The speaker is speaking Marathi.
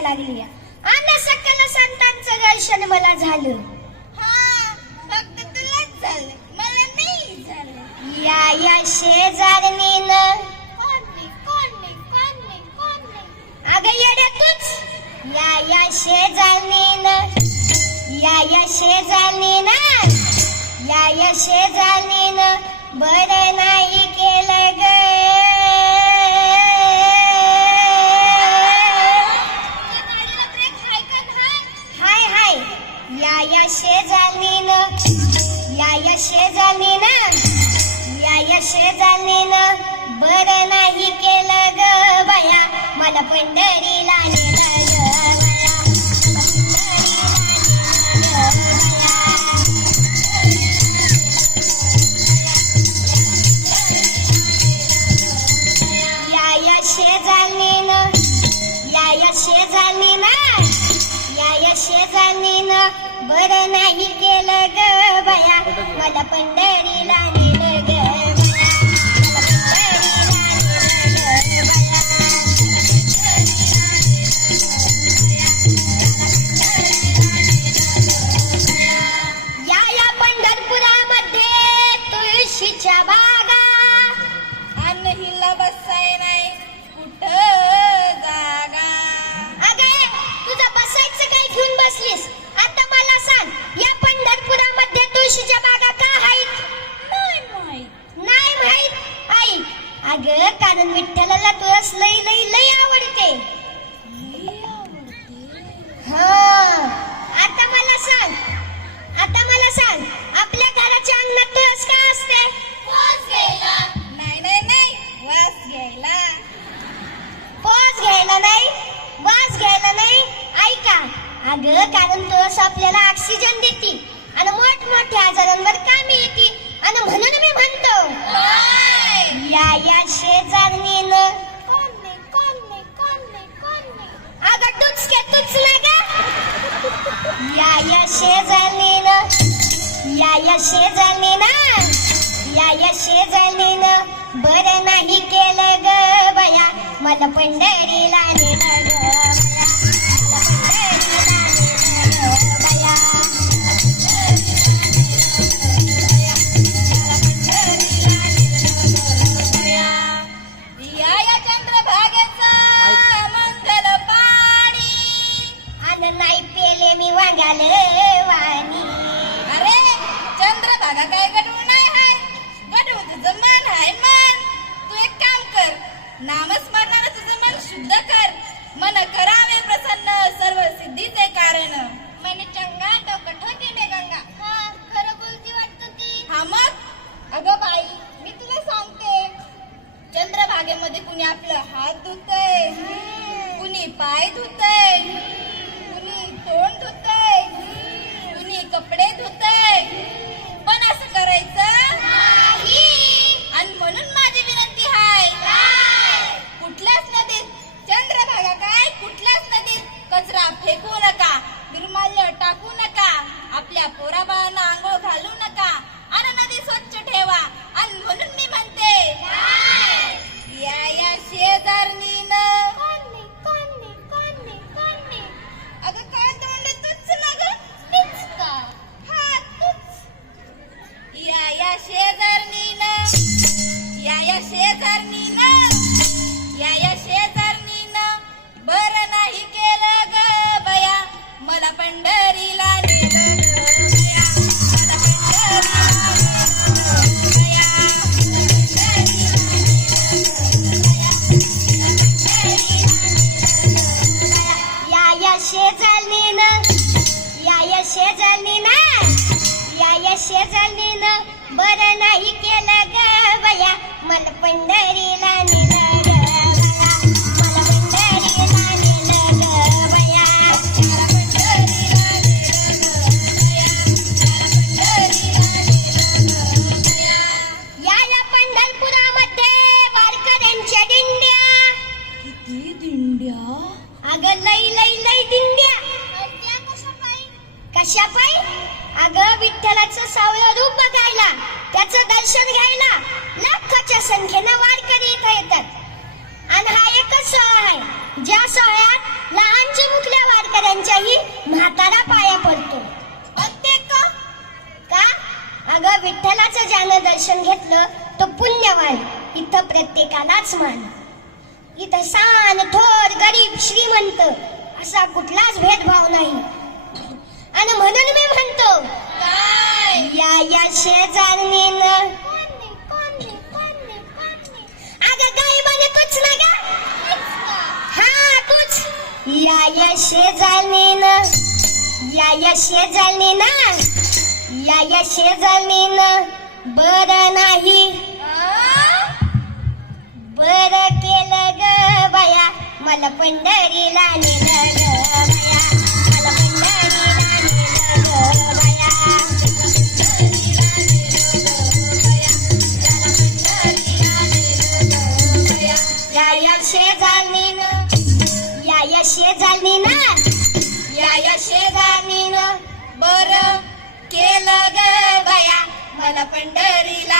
दिसायला लागली आणि सकल संतांचं दर्शन मला झालं. हा फक्त तुलाच झालं, मला नाही झालं. या शेजारणीनं अगं येड्या तूच या शेजारणीनं शेजारणीनं बरं नाही केलं ग. हाय या शेजारणीनं बरं नाही केलं ग बया, मला पंढरीला नेलं ग बया, शेजारणीनं बरं नाही केलं ग बया, मला पंढरीला नेलं ग बया, या पंढरपुरामध्ये तुळशीच्या बागा आणि हिला बसाय नाही कुठं जागा. अगं तुझं बसायचं काय घेऊन बसलीस? आता मला सांग, या पंढरपुरामध्ये तुळशीच्या बागा का आहेत? नाही माहित. आई अगं कारण विठ्ठलाला तुळस लई लई लई आवडते. आता मला सांग आपल्या घराच्या अंगणात तुळस का असते? वास घ्यायला. नाही वास घ्यायला. पोस घ्यायला नाही, वास घ्यायला नाही. ऐका अगं कारण तुळस आपल्याला ऑक्सिजन देते आणि मोठमोठ्या आजारांवर कामी येते, आणि म्हणून मी म्हणतो या शेजारणीनं अगं तूच ना ग. या शेजारणीनं बरं नाही केलं ग बया, मला पंढरीला नेलं ग बया, या चंद्रभागेचा मंगल पाणी आणि नाही पेले मी वांगाले वाणी. अरे चंद्रभागा काय गडवून नाही हाय, गडवून तुझं मन हाय मन. तू एक काम कर, नामस्मरणानं तुझं मन शुद्ध कर. मन करावे प्रसन्न, सर्व सिद्धीचे कारण. मैंने चंगा डोकट होती मे गंगा. हा खरं बोलती वाटतं ती. हा मग अगं बाई मी तुला सांगते, चंद्रभागेमध्ये कुणी आपलं हात धुतय, कुणी पाय धुतय, कुणी तोंड धुतय, कुणी कपडे धुतय. पण असं करायचं नाही. आणि म्हणून माझी विनंती आहे, कुठल्याच नदीत चंद्रभागा काय कुठल्याच नदीत कचरा फेकू नका, निर्माल्य टाकू नका, आपल्या पोराबाळांना आंघोळ घालू नका, आणि नदी स्वच्छ ठेवा. आणि म्हणून मी म्हणते या शेजारणीनं अगं काय तोंड तुझ ना ग, तूच का? हा तूच. या शेजारणीनं बरं नाही केलं ग बया, मला पंढरीला नेलं ग बया, मला पंढरीला नेलं ग बया, शेजारणीनं बरं नाही केलं ग बया, मला पंढरीला नेलं ग बया, मला पंढरीला नेलं ग बया, मला पंढरीला नेलं ग बया. या पंढरपुरामध्ये वारकऱ्यांच्या दिंड्या. किती दिंड्या? अगं लई लई लई दिंड्या. कशा पायी? अगं विठ्ठलाचं सावळं रूप बघायला, त्याचं दर्शन घ्यायला लाखाच्या संख्येनं वारकरी इथं येतात. आणि हा एकच सोहळा आहे ज्या सोहळ्यात लहानची सगळ्यांच्याही म्हातारा पाया पडतो. ते का? का? अगं विठ्ठलाचं ज्यानं दर्शन घेतलं तो पुण्यवान. इथं प्रत्येकालाच मान. इथं सान थोर गरीब श्रीमंत असा कुठलाच भेदभाव नाही. आणि म्हणून मी म्हणतो काय? या शेजारणीनं अगं काय म्हणे तूच ना ग. हा तूच. या शेजारणीनं या शेजारणीनं बरं नाही बरं केलं ग बया मला पंढरीला नेलं ग बया मला पंढरीला नेलं ग बया. या शेजारणीनं बरं केलं ग बया मला पंढरीला